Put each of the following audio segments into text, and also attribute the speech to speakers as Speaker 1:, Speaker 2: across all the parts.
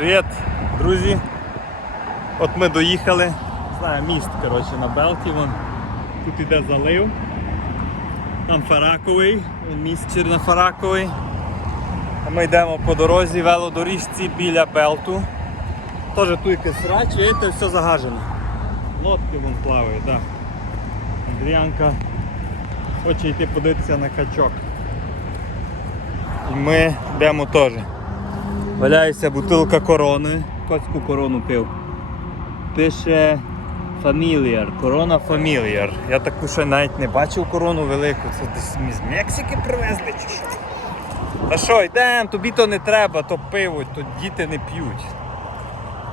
Speaker 1: Привіт, друзі! От ми доїхали. Знаю, міст коротше, на Белті. Вон. Тут іде залив. Там Фараковий, міст Чернофараковий. А ми йдемо по дорозі велодоріжці біля Белту. Теж тут якась срач, видите, все загажено. Лодки вон плавають, так. Андріанка хоче йти подивитися на качок. І ми йдемо теж. Валяється бутилка корони. Коцьку корону пив. Пише Familiar, корона Familiar. Я таку ще навіть не бачив корону велику. Це десь з Мексики привезли чи що? Та що, йдемо, тобі то не треба, то пиво, то діти не п'ють.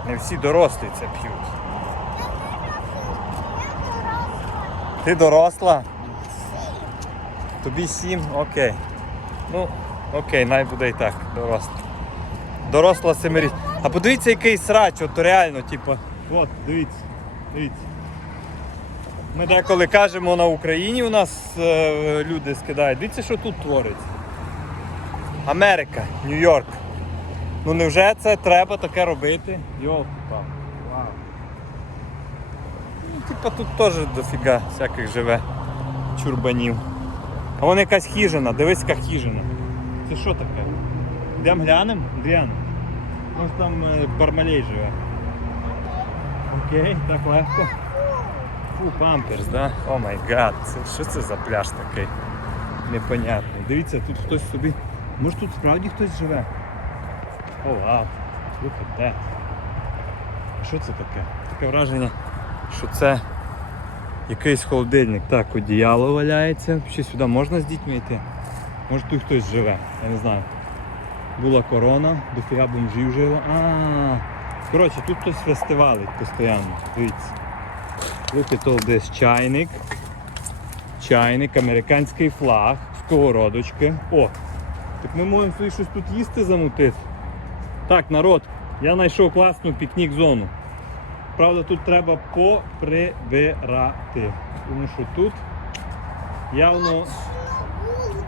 Speaker 1: Не всі дорослі це п'ють. Ти доросла? Тобі сім? Окей. Ну, окей, най буде і так, доросла. Доросла семиріч. А подивіться, який срач, от реально, типу. От, дивіться, дивіться. Ми деколи кажемо на Україні у нас е, люди скидають. Дивіться, що тут твориться. Америка, Нью-Йорк. Ну невже це треба таке робити? Йолки Вау. Ну, типа тут теж дофіга всяких живе чурбанів. А вон якась хіжина, дивись, яка хіжина. Це що таке? Йдемо глянемо? Андріан. Може там е, бармалей живе. Окей, так легко. Фу, памперс, да? О май гад, це, що це за пляж такий? Непонятний. Дивіться, тут хтось собі. Може тут справді хтось живе? О, вау. А що це таке? Таке враження, що це якийсь холодильник. Так, одіяло валяється. Ще сюди можна з дітьми йти? Може тут хтось живе, я не знаю. Була корона, дофіга бомжів жило. А, коротше, тут хтось фестивалить постійно. Дивіться. At all this. Чайник. Чайник, американський флаг, сковородочки. О! Так ми можемо собі щось тут їсти замутити. Так, народ, я знайшов класну пікнік-зону. Правда, тут треба поприбирати. Тому що тут явно.
Speaker 2: Було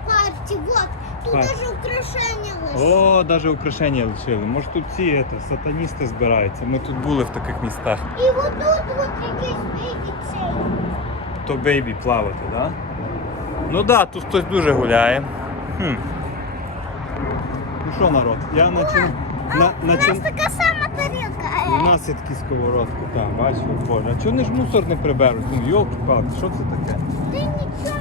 Speaker 2: парті, вот. Тут
Speaker 1: Так.
Speaker 2: Даже украшення лише.
Speaker 1: О, навіть украшення лишили. Може тут ці ето, сатаністи збираються. Ми тут були в таких містах.
Speaker 2: І вот тут вот якийсь бейбі цей.
Speaker 1: То бейбі плавати, так? Да? Ну так, да, тут хтось дуже гуляє. Хм. Ну що, народ, я начин... на,
Speaker 2: У нас
Speaker 1: начин...
Speaker 2: така сама тарілка.
Speaker 1: У нас є такі сковородки, так, бачиш, от боже. А чого вони ж мусор не приберуть? Ну, йолки палки що це таке?
Speaker 2: Ти нічого не.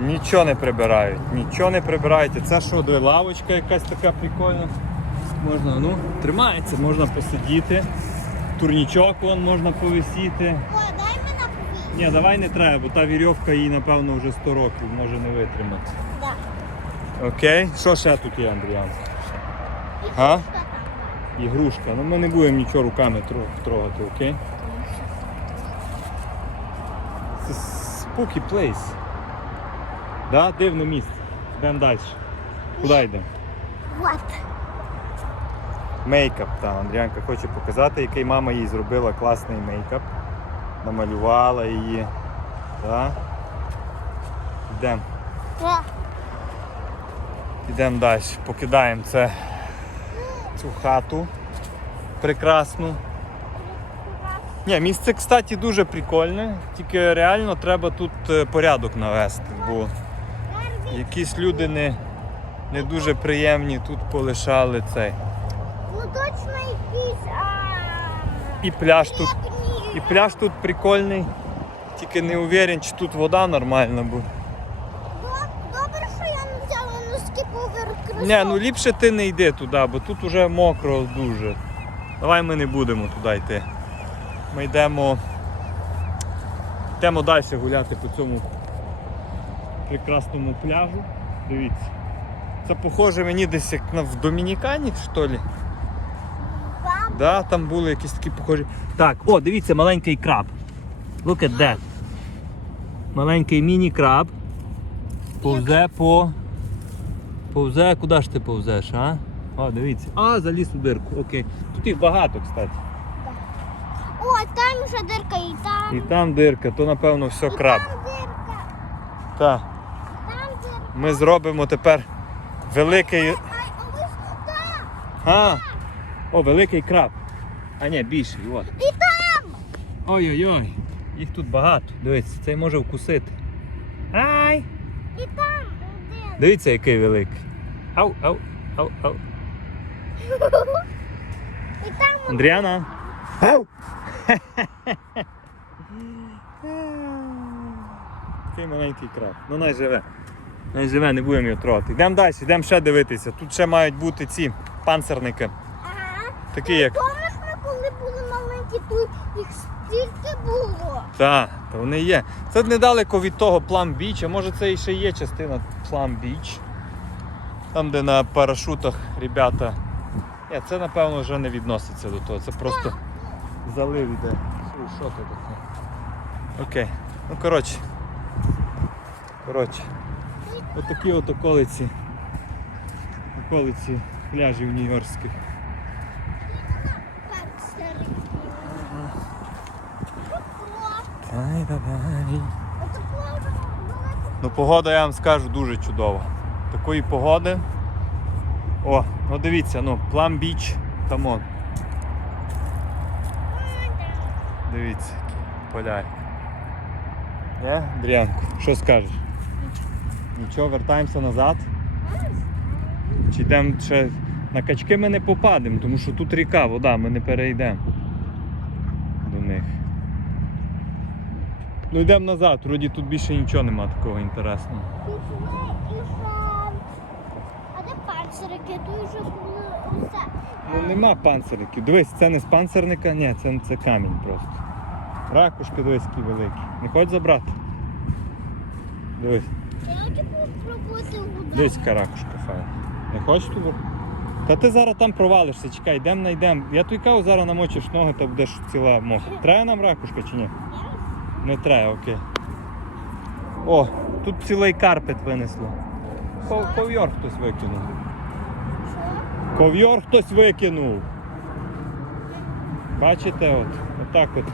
Speaker 1: Нічого не прибирають, нічого не прибирають. Це що, де лавочка якась така прикольна. Можна, ну, тримається, можна посидіти. Турнічок вон можна повисіти.
Speaker 2: О, дай мене.
Speaker 1: Ні, давай не треба, бо та вірьовка їй, напевно, вже 100 років може не витримати.
Speaker 2: Да.
Speaker 1: Окей, що ще тут є, Андріан? А? Ігрушка. Ну ми не будемо нічого руками трогати, окей? Це spooky place. Да? Дивне місце. Йдемо далі. Куди йдемо?
Speaker 2: Вот.
Speaker 1: Мейкап. Та, Андріанка хоче показати, який мама їй зробила класний мейкап. Намалювала її. Да? Йдемо. Йдемо далі. Покидаємо це, цю хату прекрасну. Ні, місце, кстати, дуже прикольне, тільки реально треба тут е, порядок навести, бо якісь люди не, не дуже приємні тут полишали цей.
Speaker 2: Ну точно якийсь. а,
Speaker 1: І пляж тут. І пляж тут прикольний, тільки не уверен, чи тут вода нормальна буде.
Speaker 2: Добре, що я не взяла носки поверх.
Speaker 1: Ні, ну ліпше ти не йди туди, бо тут уже мокро дуже. Давай ми не будемо туди йти. Ми йдемо. Йдемо далі гуляти по цьому прекрасному пляжу. Дивіться. Це похоже мені десь як на в Домінікані, що ли? Да, там були якісь такі похожі. Так, о, дивіться, маленький краб. Look at that. Маленький міні-краб. Повзе по. Повзе, куди ж ти повзеш, а? О, дивіться. А, заліз у дирку. Окей. Тут їх багато, кстати.
Speaker 2: О, там вже дирка і там.
Speaker 1: І там дирка, то напевно все
Speaker 2: і
Speaker 1: краб.
Speaker 2: Там дирка.
Speaker 1: Так. Ми зробимо тепер великий.
Speaker 2: А.
Speaker 1: А, о, великий краб. А ні, більший, от.
Speaker 2: І там!
Speaker 1: Ой-ой-ой, їх тут багато. Дивіться, цей може вкусити. Ай!
Speaker 2: І там один.
Speaker 1: Дивіться, який великий. Ау, ау, ау, ау.
Speaker 2: І там
Speaker 1: Андріана. Ау! Такий маленький краб. Ну най живе. Най живе, не будемо його трогати. Йдемо далі, йдемо ще дивитися. Тут ще мають бути ці панцерники.
Speaker 2: Ага.
Speaker 1: Такі як.
Speaker 2: Помниш ми, коли були маленькі, тут їх стільки було.
Speaker 1: Так, то вони є. Це недалеко від того Plum Beach, а може це і ще є частина Plum Beach. Там, де на парашутах ребята. Ні, це напевно вже не відноситься до того. Це просто залив іде. Що це таке? Окей. Ну коротше. Коротше. Отакі от околиці. Околиці пляжів нью-йоркських. Ну, погода, я вам скажу, дуже чудова. Такої погоди. О, ну дивіться, ну, Plum Beach, там он. Дивіться. Є, Дрянку, що скажеш? Нічого, вертаємося назад. Чи йдемо ще. На качки ми не попадемо, тому що тут ріка, вода, ми не перейдемо до них. Ну йдемо назад, вроді тут більше нічого нема такого інтересного.
Speaker 2: А де панцирики? Тут вже.
Speaker 1: Ну нема панцирників. Дивись, це не з панцирника, ні, це, це камінь просто. Ракушки дивись, які великі. Не хочеш забрати? Дивись,
Speaker 2: Я хочу
Speaker 1: дивись, яка ракушка файна. Не хочеш туди? Та ти зараз там провалишся, чекай, йдемо найдемо. Я тобі кажу, зараз намочиш ногу та будеш ціла мокра. Треба нам ракушка чи ні? Не треба, окей. О, тут цілий карпет винесло. Ков- Ковйор хтось викинув. Ковйор хтось викинув. Бачите, от, отак от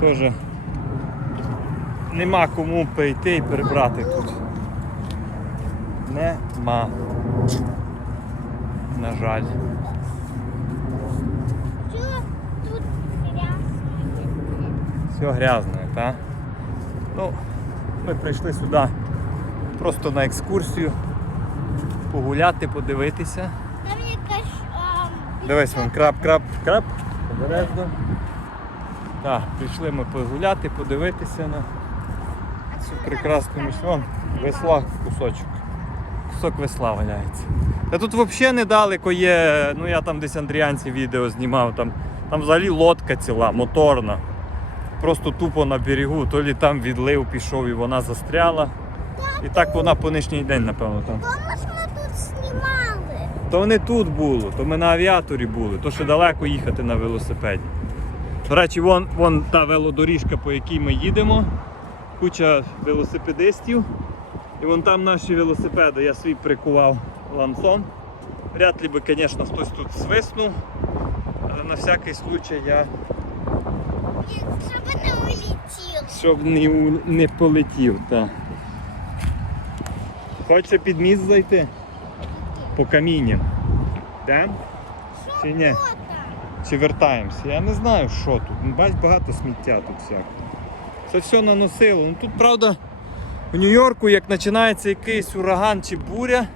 Speaker 1: теж нема кому прийти і прибрати тут. Нема. На жаль.
Speaker 2: Тут?
Speaker 1: Все грязне, так? Ну, ми прийшли сюди просто на екскурсію, погуляти, подивитися.
Speaker 2: Там якась...
Speaker 1: Дивись, вон краб, краб, краб. Обережно. Так, прийшли ми погуляти, подивитися на
Speaker 2: Що там?
Speaker 1: місць. Вон, весла кусочок. Кусок весла валяється. Та тут взагалі недалеко є, ну я там десь андріанці відео знімав, там, там взагалі лодка ціла, моторна. Просто тупо на берегу, то лі там відлив пішов і вона застряла. І так вона по нинішній день, напевно, там.
Speaker 2: Помниш, ми тут знімали?
Speaker 1: То не тут було, то ми на авіаторі були, то ще далеко їхати на велосипеді. До речі, вон, вон та велодоріжка, по якій ми їдемо, куча велосипедистів. І вон там наші велосипеди, я свій прикував ланцом. Вряд ли би, звісно, хтось тут свиснув, але на всякий случай я,
Speaker 2: Щоб не улетів.
Speaker 1: щоб не, у- не полетів. Та. Хочете під міст зайти? По камінням. Йдемо? Чи ні? Чи вертаємося? Я не знаю, що тут. Бач, багато сміття тут всякого. Це все наносило. Ну тут, правда, в Нью-Йорку, як починається якийсь ураган чи буря,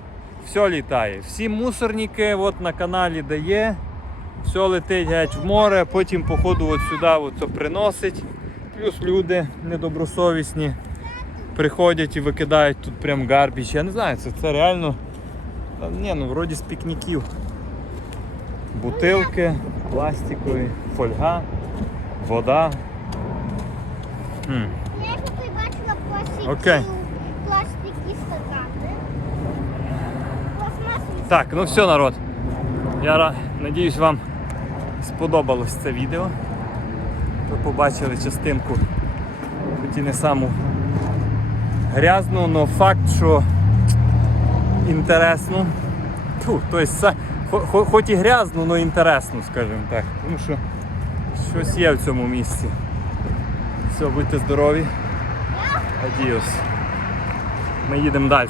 Speaker 1: все літає. Всі мусорники от на каналі дає, все летить геть в море, потім, походу, от сюди от це приносить. Плюс люди недобросовісні приходять і викидають тут прям гарбіч. Я не знаю, це, це реально. Та, ні, ну вроді з пікніків. Бутилки, пластикові, фольга, вода. Хм.
Speaker 2: Я тут бачила пластики.
Speaker 1: Окей.
Speaker 2: Пластики стакани. Пластмасові
Speaker 1: Так, ну все, народ. Я ра- надіюсь, вам сподобалось це відео. Ви побачили частинку, хоч і не саму грязну, але факт, що інтересно. Фу, тобто, са- хо- хо- хоч і грязно, але інтересно, скажімо так. Тому що щось є в цьому місці. Все, будьте здорові. Адіос. Ми їдемо далі.